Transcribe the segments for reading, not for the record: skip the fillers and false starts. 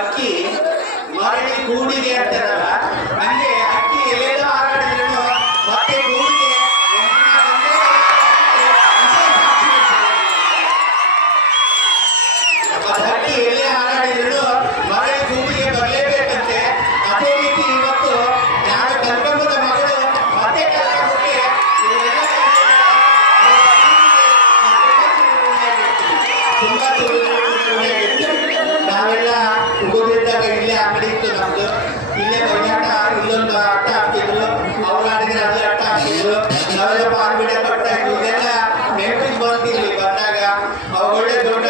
ಅಕ್ಕಿ ಮರಳಿ ಗೂಡಿಗೆ ಅಂತಾರಲ್ಲ, ಹಂಗೆ ಅಕ್ಕಿ ಎಲ್ಲೆಲ್ಲೋ ಹಾರಾಡಿದ್ರು ಮತ್ತೆ ಗೂಡಿಗೆ ಅಕ್ಕಿ ಎಲ್ಲೇ ಹಾರಾಡಿದ್ರು ಮರಳಿ ಗೂಡಿಗೆ ಬರಲೇಬೇಕಂತೆ. ಅದೇ ರೀತಿ ಇವತ್ತು ನಾನು ಕಲ್ಕಂಬದ ಮಗಳು ಮತ್ತೆ ಕಲ್ಕಂಬಕ್ಕೆ ತುಂಬಾ ನಾವೆಲ್ಲ ಹುಡುಗರಿದ್ದಾಗ ಇಲ್ಲೇ ಅಂಗಡಿ ಇತ್ತು ನಮ್ದು. ಇಲ್ಲೇ ಬೈಯಾಟ, ಇಲ್ಲೊಂದು ಆಟ ಹಾಕ್ತಿದ್ರು, ಅವ್ರು ಆಡಿದ್ರೆ ಅಲ್ಲಿ ಆಟ ಹಾಕ್ತಿದ್ರು, ನಾವೆಲ್ಲ ಪಾಲ್ಬಿಡ ಬರ್ತಾ ಇದ್ವಿ. ಇದೆಲ್ಲ ನೆನಪಿಗೆ ಬರ್ತಿರ್ಲಿ. ಬಂದಾಗ ಒಳ್ಳೆ ದೊಡ್ಡ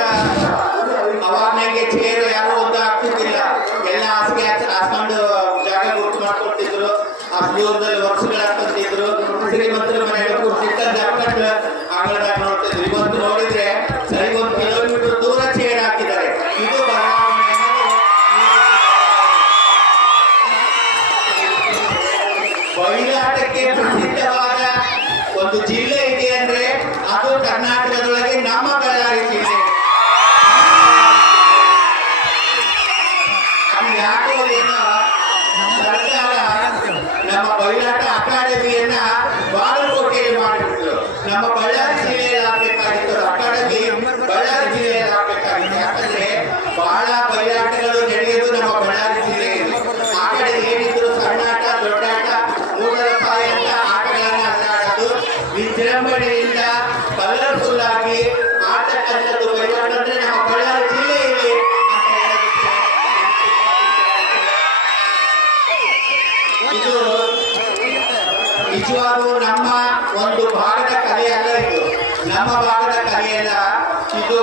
ಅವಾಗ್ನಾಗೆ ಚೇರು ಯಾರು ಒಂದು ಹಾಕ್ತಿದ್ದಿಲ್ಲ, ಎಲ್ಲ ಹಾಸಿಗೆ ಹಾಸ್ಕೊಂಡು ಜಾಗ ಗುರ್ತು ಮಾಡ್ಕೊಡ್ತಿದ್ರು. ಆ ದೂರದಲ್ಲಿ ವರ್ಷಗಳು ಹಾಕ್ತಿದ್ರು. ಶ್ರೀಮಂತರ ಮನೆಗೆ ಕೂರ್ತಿದ್ದ ಹಾಕೊಂಡು ಅಂಗಳದಾಗ ನೋಡ್ತಿದ್ರು. ಇವತ್ತು ನೋಡಿದ್ರೆ ಸರಿ 1 ಕಿಲೋಮೀಟರ್ ದೂರ ಚೇರ್ ಹಾಕಿದ್ದಾರೆ. ಇದು ಬಯಲಾಟಕ್ಕೆ ಪ್ರಸಿದ್ಧವಾದ ಒಂದು ಜಿಲ್ಲೆ ಇದೆ ಅಂದ್ರೆ ಅದು ಕರ್ನಾಟಕದೊಳಗೆ ನಮ್ಮ ಬಳ್ಳಾರಿ ಜಿಲ್ಲೆ. ಅದು ಯಾಕೋ ಏನೋ ಸರ್ಕಾರ ನಮ್ಮ ಬಯಲಾಟ ಅಕಾಡೆಮಿಯನ್ನ ಬಾಗಲಕೋಟೆಯಲ್ಲಿ ಮಾಡಿಬಿಟ್ರು. ನಮ್ಮ ಬಳ್ಳಾರಿ ಜಿಲ್ಲೆಯಲ್ಲಿ ಆಗ್ಬೇಕಾಗಿತ್ತು ಅಕಾಡೆಮಿ, ಬಳ್ಳಾರಿ ಜಿಲ್ಲೆಯಲ್ಲಿ ಆಗ್ಬೇಕಾಗಿತ್ತು. ಯಾಕಂದ್ರೆ ಬಹಳ ಬಯಲಾಟಗಳು ನಡೆಯೋದು ನಮ್ಮ ಬಳ್ಳಾರಿ ಜಿಲ್ಲೆಯಲ್ಲಿ. ಆ ಕಡೆ ಏನಿದ್ರು ಸಣ್ಣಾಟ, ದೊಡ್ಡಾಟ, 3 ರೂಪಾಯಿ ಅಂತ ಆಟಗಳನ್ನ ಆಡೋದು, ವಿಜೃಂಭಣೆಯಿಂದ ಕಲರ್ಫುಲ್ ಆಗಿ ಆಟಕ್ಕಂಥದ್ದು ಬಯಲಾಟ ಅಂದ್ರೆ ನಮ್ಮ ಬಳ್ಳಾರಿ ಜಿಲ್ಲೆಯಲ್ಲಿ ಇದು ನಿಜವಾಗೂ ನಮ್ಮ ಒಂದು ಭಾಗದ ಕಲೆ ಅಲ್ಲ. ಇದು ನಮ್ಮ ಭಾಗದ ಕಲೆಯಲ್ಲ, ಇದು